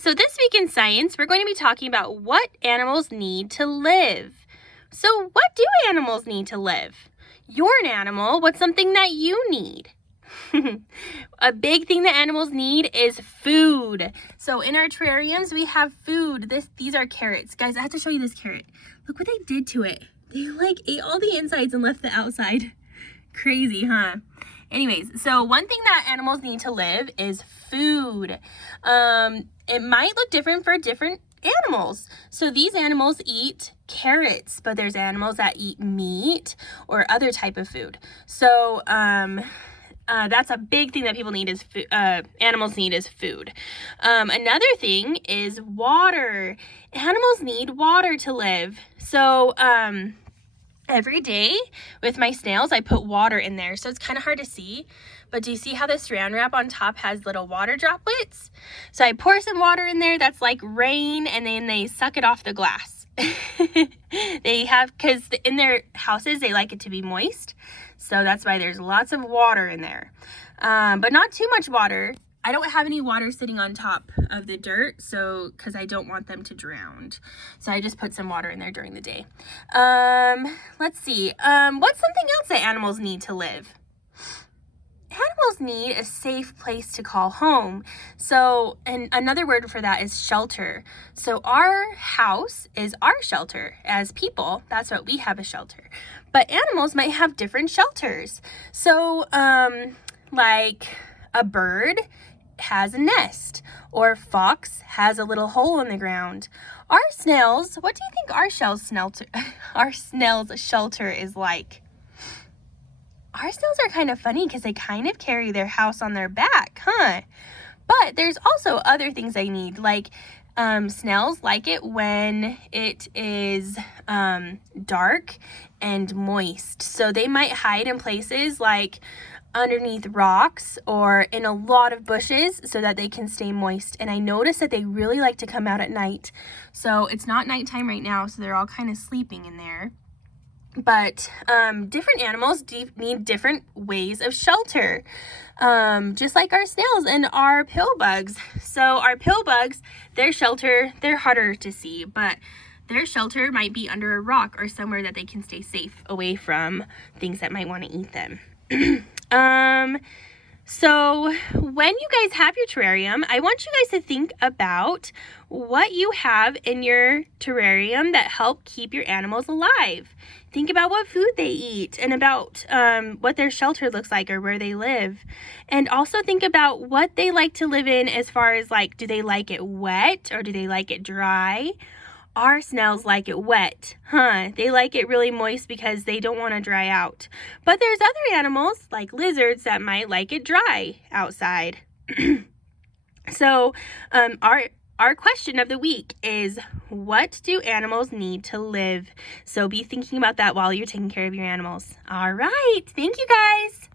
So this week in science, we're going to be talking about what animals need to live. So what do animals need to live? You're an animal. What's something that you need? A big thing that animals need is food. So in our terrariums, we have food. These are carrots. Guys, I have to show you this carrot. Look what they did to it. They ate all the insides and left the outside. Crazy, huh? Anyways, so one thing that animals need to live is food. It might look different for different animals. So these animals eat carrots, but there's animals that eat meat or other type of food. So that's a big thing that people need is animals need is food. Another thing is water. Animals need water to live. So every day with my snails, I put water in there. So it's kind of hard to see, but do you see how the saran wrap on top has little water droplets? So I pour some water in there that's like rain, and then they suck it off the glass. Because in their houses, they like it to be moist. So that's why there's lots of water in there. But not too much water. I don't have any water sitting on top of the dirt, so because I don't want them to drown. So I just put some water in there during the day. Let's see. What's something else that animals need to live? Animals need a safe place to call home. So, and another word for that is shelter. So our house is our shelter. As people, that's what we have, a shelter. But animals might have different shelters. So, like a bird has a nest, or a fox has a little hole in the ground. Our snails, what do you think our snail's shelter is like? Our snails are kind of funny because they kind of carry their house on their back, huh? But there's also other things they need, like snails like it when it is dark and moist. So they might hide in places like underneath rocks or in a lot of bushes so that they can stay moist. And I noticed that they really like to come out at night. So it's not nighttime right now, so they're all kind of sleeping in there. But different animals need different ways of shelter, just like our snails and our pill bugs. So our pill bugs, their shelter, they're harder to see, but their shelter might be under a rock or somewhere that they can stay safe away from things that might want to eat them. So when you guys have your terrarium, I want you guys to think about what you have in your terrarium that help keep your animals alive. Think about what food they eat and about what their shelter looks like or where they live. And also think about what they like to live in as far as like, do they like it wet or do they like it dry? Our snails like it wet, huh? They like it really moist because they don't want to dry out. But there's other animals, like lizards, that might like it dry outside. So, our question of the week is, what do animals need to live? So be thinking about that while you're taking care of your animals. All right. Thank you, guys.